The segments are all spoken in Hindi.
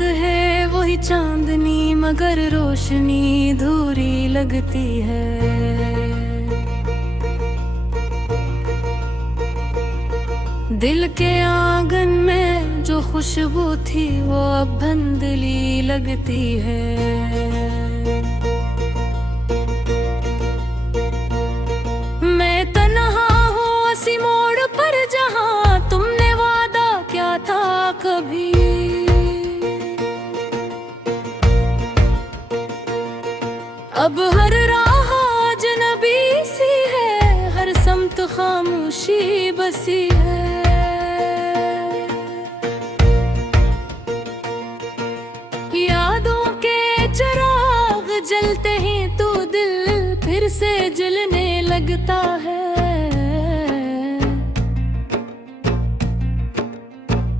रात है वही चांदनी, मगर रोशनी धूरी लगती है। दिल के आंगन में जो खुशबू थी वो अब धुंधली लगती है। मैं तन्हा हूँ उसी मोड़ पर जहाँ तुमने वादा क्या था कभी। अब हर राह अजनबी सी है, हर समत खामोशी बसी है। यादों के चिराग जलते ही तो दिल फिर से जलने लगता है।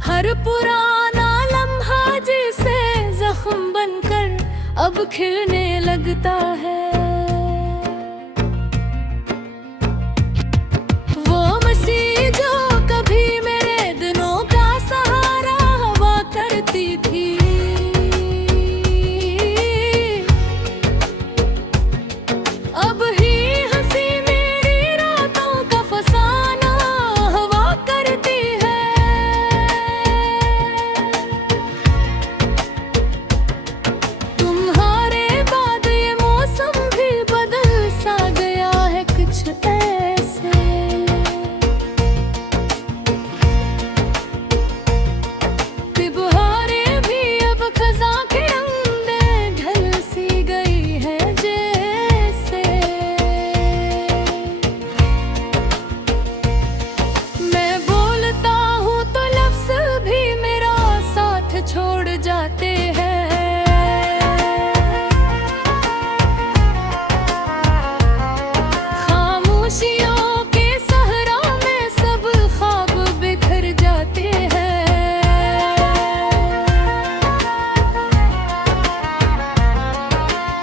हर पुराना लम्हा जिसे जख्म बनकर अब खिलने लगता है। वो मसीह जो कभी मेरे दिनों का सहारा हुआ करती थी, अब ही हंसी मेरी रातों का फसाना हुआ करती है। तुम्हारे बाद ये मौसम भी बदल सा गया है कुछ ऐसे। बहारें भी अब खज़ां के अंदर ढल सी गई है जैसे। मैं बोलता हूँ तो लफ्ज़ भी मेरा साथ छोड़ जाते हैं। खामोशियों के सहरा में सब ख्वाब बिखर जाते हैं।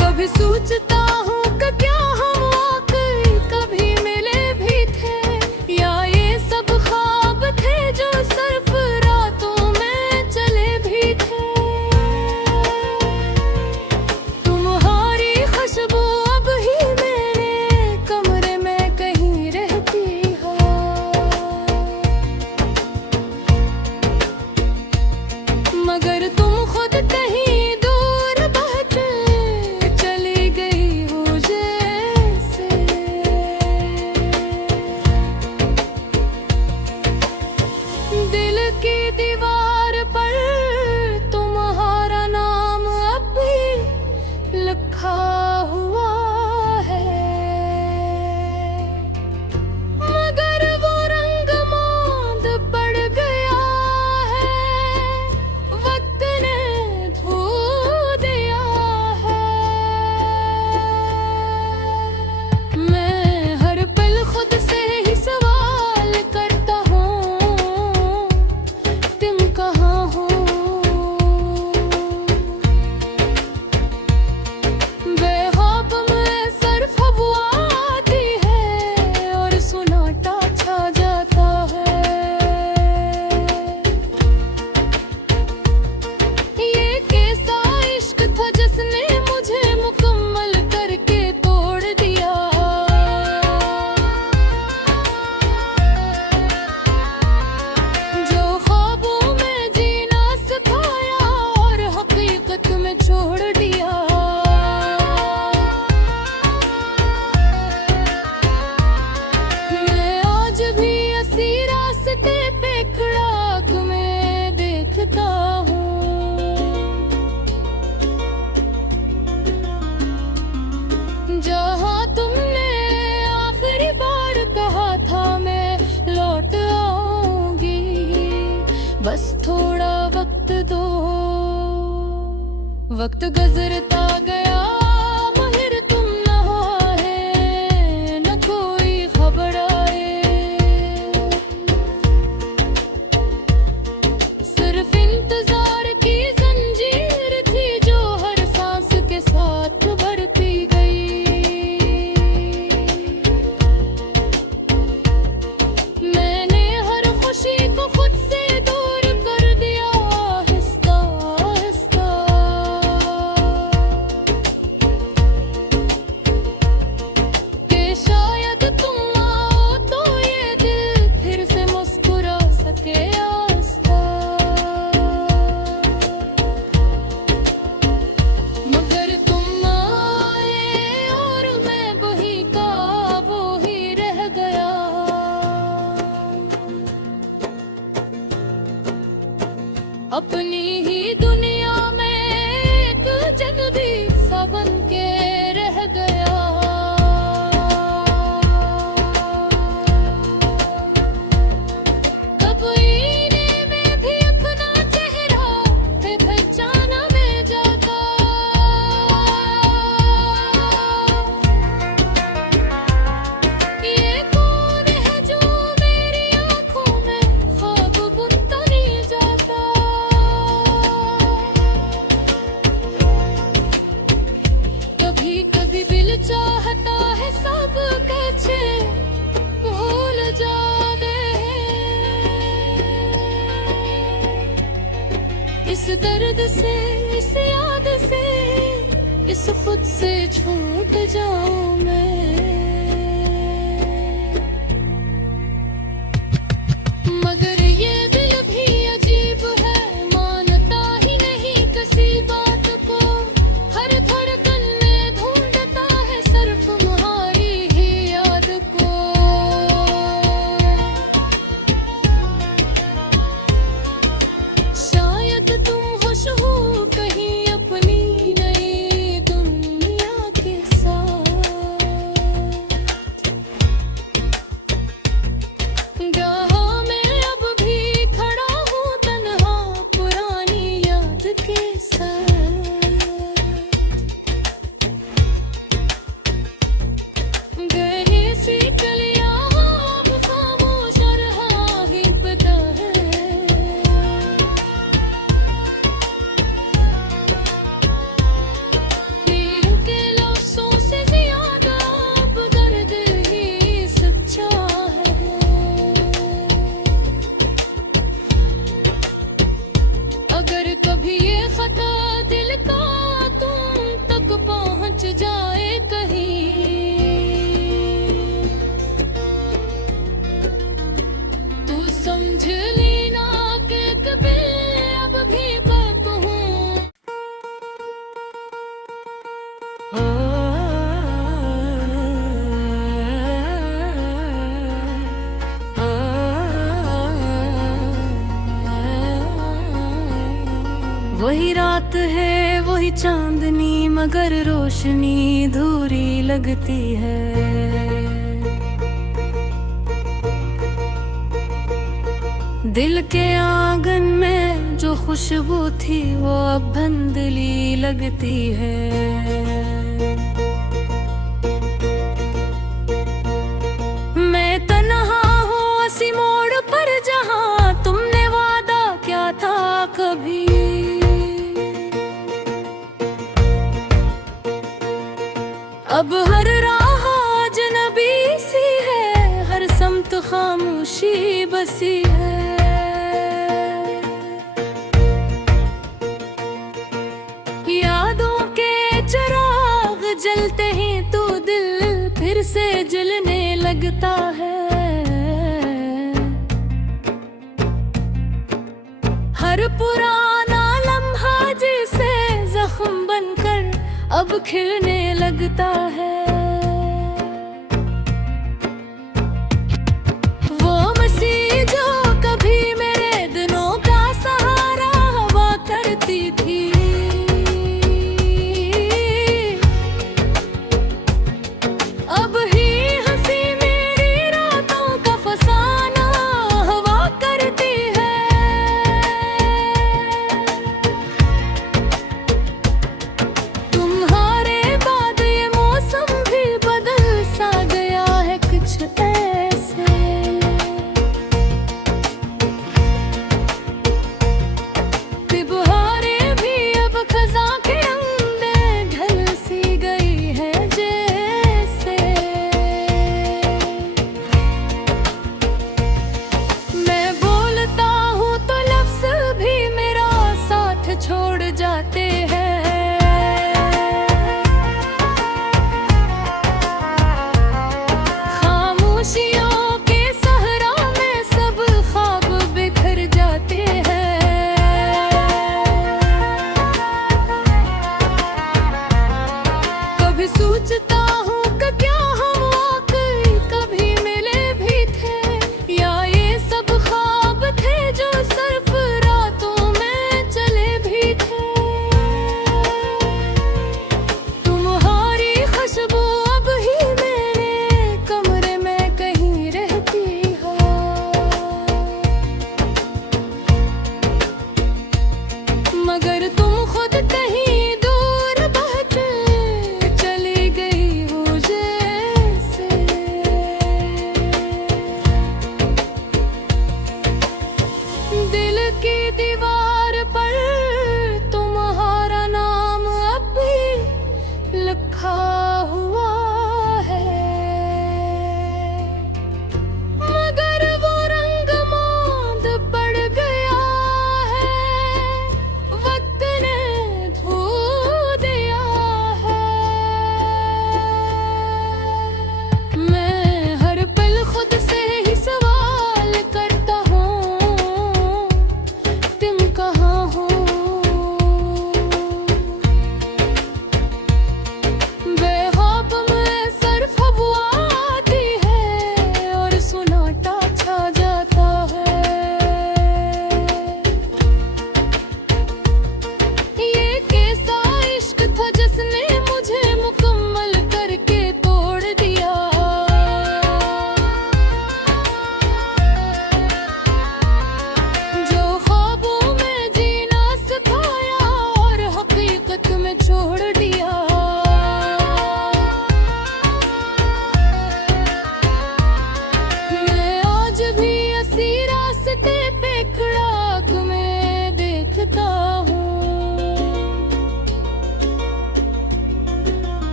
कभी सोचता हूँ कि क्या हम वाकई कभी मिले भी थे, या ये सब ख्वाब थे जो सिर्फ रातों में चले भी थे। तुम्हारी खुशबू अब ही मेरे कमरे में कहीं रहती है, मगर तुम खुद कहीं दूर बहके चली गई हो जैसे। दिल की दीवार पर तुम्हारा नाम अब भी लिखा हुआ है, मगर वो रंग मांद पड़ गया है, वक्त ने धो दिया है। मैं हर पल खुद से ही सवाल करता हूँ, तुम कहाँ हो। बेख्वाब में सिर्फ हवा आती है और सुनाटा छा जाता है। ये कैसा इश्क था जिसने मुझे मुकम्मल करके तोड़ दिया। जो ख्वाबों में जीना सिखाया और हकीकत में छोड़ दिया। मैं आज भी इसी रास्ते पे खड़ा तुम्हें देखता हूँ, जहाँ तुमने आखिरी बार कहा था मैं लौट आऊंगी। बस थोड़ा वक्त दो, वक्त गुजरता गया मगर तुम न आए, न कोई खबर आए। सिर्फ इंतजार की जंजीर थी जो हर सांस के साथ बढ़ती गई। मैंने हर खुशी को खुद से दूर कर दिया आहिस्ता आहिस्ता। दर्द से, इस याद से, इस खुद से छूट जाऊं मैं। मगर ये दिल भी अजीब है, मानता ही नहीं किसी बात को। हर धड़कन में ढूंढता है सिर्फ तुम्हारी ही याद को। शायद तुम खुश हो कहीं अपनी नई दुनिया के साथ। गाहों में अब भी खड़ा हूँ तन्हा पुरानी याद के साथ। गई सी कलियां अब खामोश और हाँ ही पता है। तीर के लफ्ज़ों से ज़्यादा अब दर्द ही सच्चा है। अगर कभी ये खता दिल का तुम तक पहुंच जाए कहीं, तो समझ लेना कि कभी अब भी बात हूँ। वही रात है वही चांदनी, मगर रोशनी धूरी लगती है। दिल के आंगन में जो खुशबू थी वो अब धुंधली लगती है। मैं तन्हा हूँ उसी मोड़ पर जहाँ तुमने वादा क्या था कभी। अब हर राह अजनबी सी है, हर समत खामोशी बसी है। यादों के चिराग जलते ही तो दिल फिर से जलने लगता है। हर पुराना लम्हा जिसे जख्म बनकर अब खिलने लगता है। वो मसीह जो कभी मेरे दिनों का सहारा हुआ करती थी, अब ही हंसी मेरी रातों का फसाना हुआ करती है। तुम्हारे बाद ये मौसम भी बदल सा गया है कुछ ऐसे। बहारें भी अब खज़ां के अंदर ढल सी गई है जैसे। मैं बोलता हूँ तो लफ्ज़ भी मेरा साथ छोड़ जाते हैं। खामोशियों के सहरा में सब ख्वाब बिखर जाते हैं। कभी सोचता हूँ कि क्या हम वाकई कभी मिले भी थे, या ये सब ख्वाब थे जो सिर्फ रातों में चले भी थे।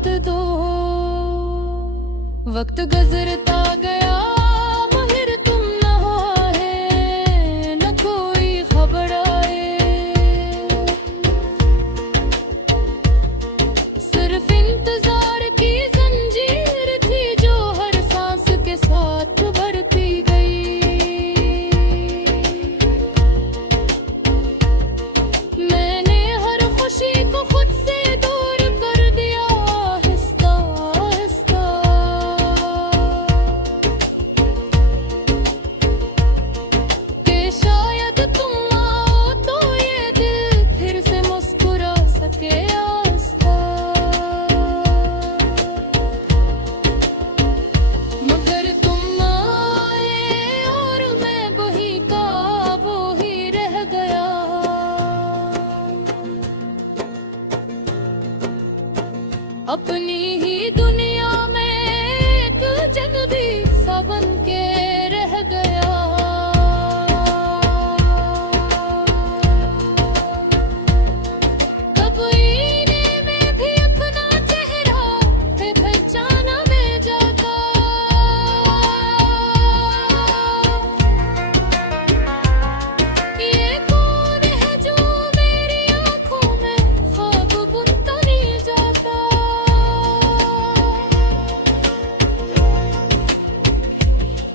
वक्त दो। वक्त गुजरता गया मगर तुम न हो आए, न कोई खबर आए। सिर्फ इंतजार की जंजीर थी जो हर सांस के साथ बढ़ती गई। मैंने हर खुशी को खुद से दूर कर दिया आहिस्ता आहिस्ता। कि शायद तुम आओ तो ये दिल फिर से मुस्कुरा सके आहिस्ता। मगर तुम आए और मैं वही का वो ही रह गया। अपनी ही दुनिया में एक अजनबी सा बन के रह गया। कबीने में भी अपना चेहरा पहचाना मैं जाता। ये कौन है जो मेरी आंखों में ख्वाब बुनता नहीं जाता।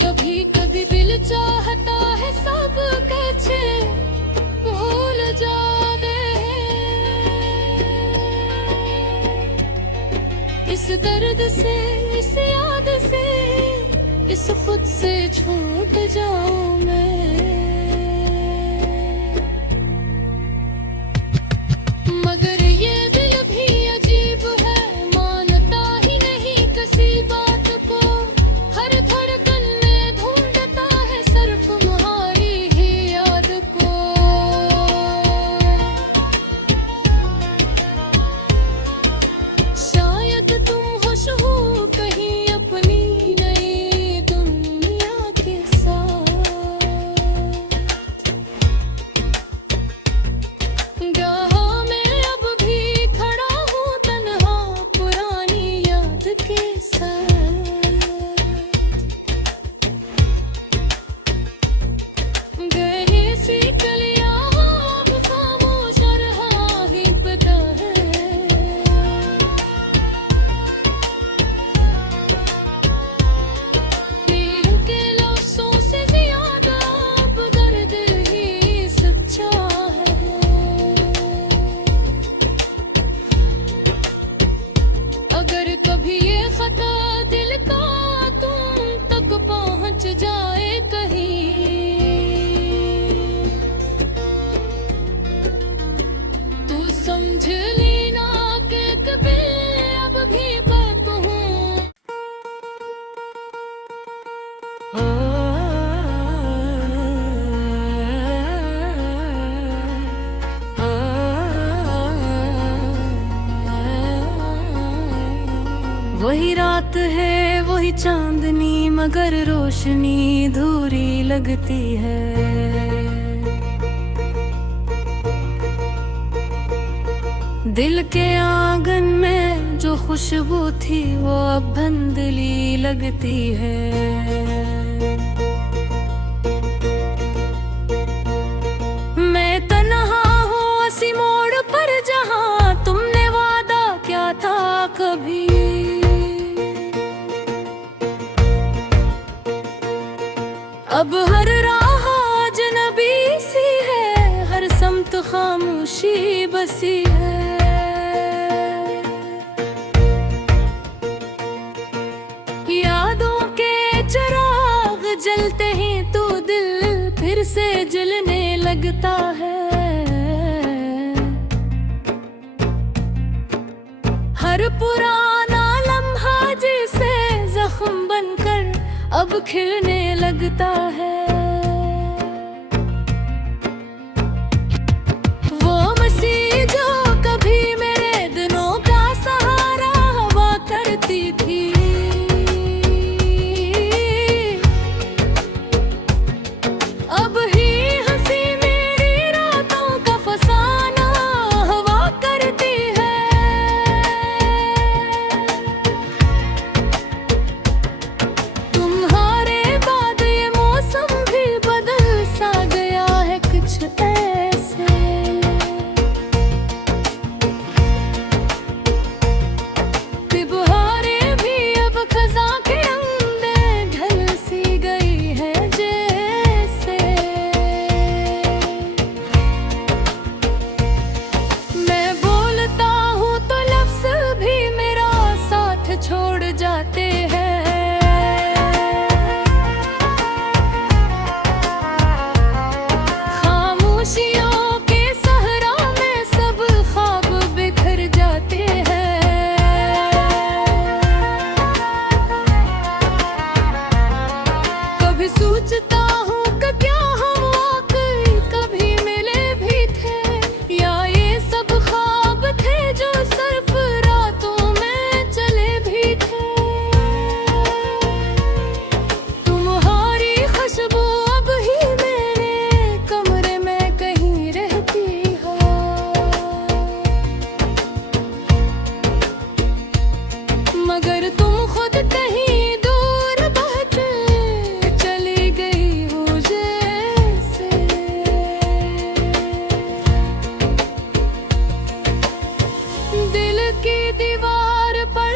कभी कभी दिल चाहता है सब कुछ भूल जावे। इस दर्द से, इस याद से, इस खुद से छूट जाऊं मैं। मगर ये दिल भी अजीब है, मानता ही नहीं किसी बात को। हर धड़कन में ढूंढता है सिर्फ तुम्हारी ही याद को। शायद तुम खुश हो कहीं अपनी नई दुनिया के साथ। गाहों में अब भी खड़ा हूँ तन्हा पुरानी याद के साथ। गई सी कलियां अब खामोश रहा ही पता है। नीर के लफ्ज़ों से ज़्यादा अब दर्द ही सच्चा है। अगर कभी ये खता दिल का तुम तक पहुंच जाए कहीं, तो समझ लेना कि कभी अब भी बात हूँ। वही रात है वही चांदनी मगर रोशनी धूरी लगती है। दिल के आंगन में जो खुशबू थी वो अब धुंधली लगती है। मैं तन्हा हूँ उसी मोड़ पर जहाँ तुमने वादा क्या था कभी। अब हर राह अजनबी सी है, हर समत खामोशी बसी है। यादों के चिराग जलते ही तो दिल फिर से जलने लगता है। हर पुराना लम्हा जिसे जख्म बनकर अब खिलने लगता है। वो मसीह जो कभी मेरे दिनों का सहारा हुआ करती थी, अब ही हंसी मेरी रातों का फसाना हुआ करती है। उड़ जाते हैं। खामोशियों के सहरा में सब ख्वाब बिखर जाते हैं। कभी सोचता हूँ कि क्या हम वाकई कभी मिले भी थे, या ये सब ख्वाब थे जो सिर्फ रातों में चले भी थे। तुम्हारी खुशबू अब ही मेरे कमरे में कहीं रहती है, मगर तुम खुद कहीं दूर बहते चली गई हो जैसे। दिल की दीवार पर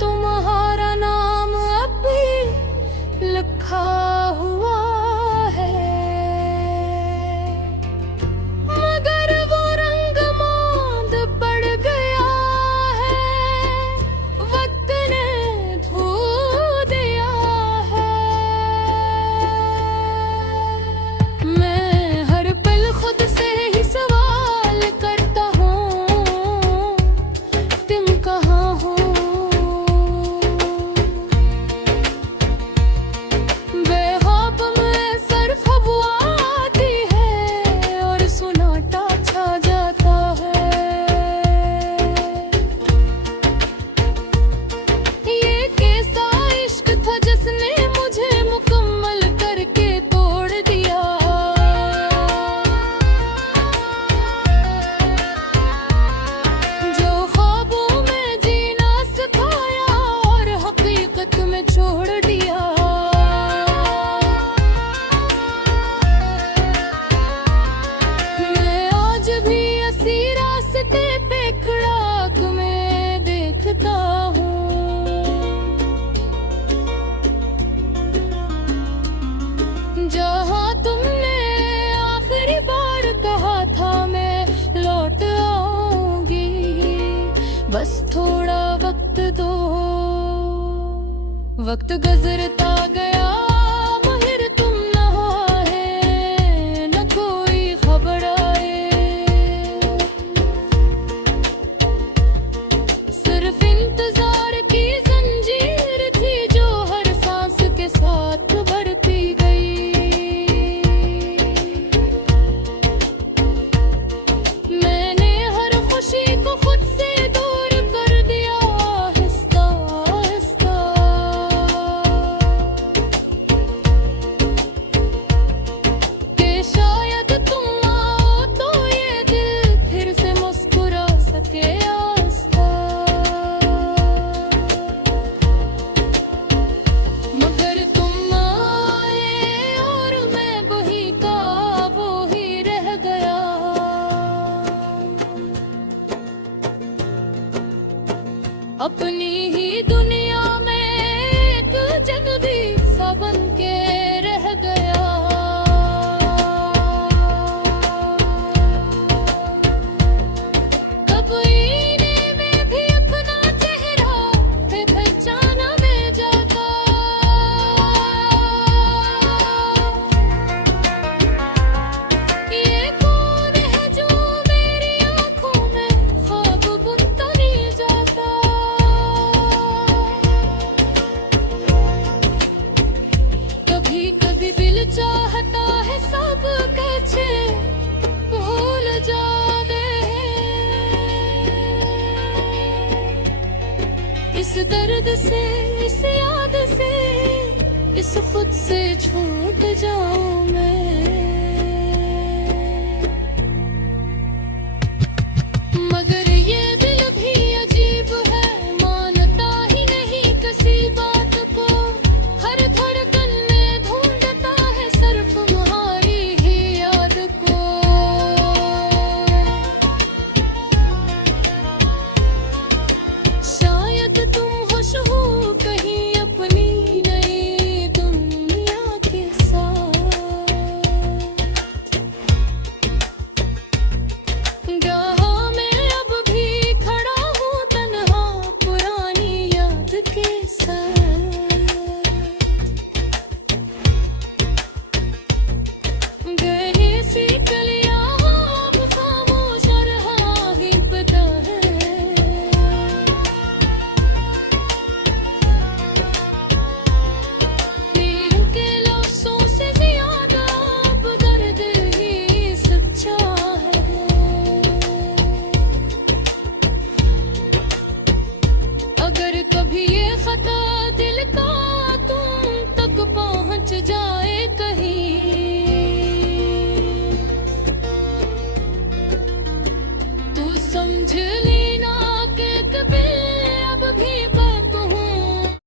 तुम्हारा नाम अब भी लिखा हुआ है, मगर वो रंग मांद पड़ गया है, वक्त ने धो दिया है। मैं हर पल खुद से ही सवाल करता हूँ, तुम कहाँ हो? बेख्वाब में सिर्फ हवा आती है और सुनाटा छा जाता है। ये कैसा इश्क था जिसने मुझे मुकम्मल करके तोड़ दिया। जो ख्वाबों में जीना सिखाया और हकीकत में छोड़ दिया। मैं आज भी इसी रास्ते पे खड़ा तुम्हें देखता हूँ, जहाँ तुमने आखिरी बार कहा था मैं लौट आऊंगी, बस थोड़ा वक्त दो। वक्त गुजरता गया मगर तुम न आए, न कोई खबर आए। सिर्फ इंतजार की जंजीर थी जो हर सांस के साथ बढ़ती गई। मैंने हर खुशी को खुद से दूर कर दिया आहिस्ता आहिस्ता। कि शायद तुम आओ तो ये दिल फिर से मुस्कुरा सके आहिस्ता। मगर तुम आए और मैं वही का वो ही रह गया। अपनी ही दुनिया में एक अजनबी सा बन के रह गया। कभी में भी अपना चेहरा पहचाना में जाता। ये कौन है जो मेरी आंखों में ख्वाब बुनता नहीं जाता। कभी कभी दिल चाहता है सब कुछ भूल जावे। इस दर्द से, इस याद से, इस खुद से छूट जाऊं मैं। मगर ये दिल भी अजीब है, मानता ही नहीं किसी बात को। हर धड़कन में ढूंढता है सिर्फ तुम्हारी ही याद को। शायद तुम खुश हो कहीं अपनी नई दुनिया के साथ। पता दिल का तुम तक पहुंच जाए।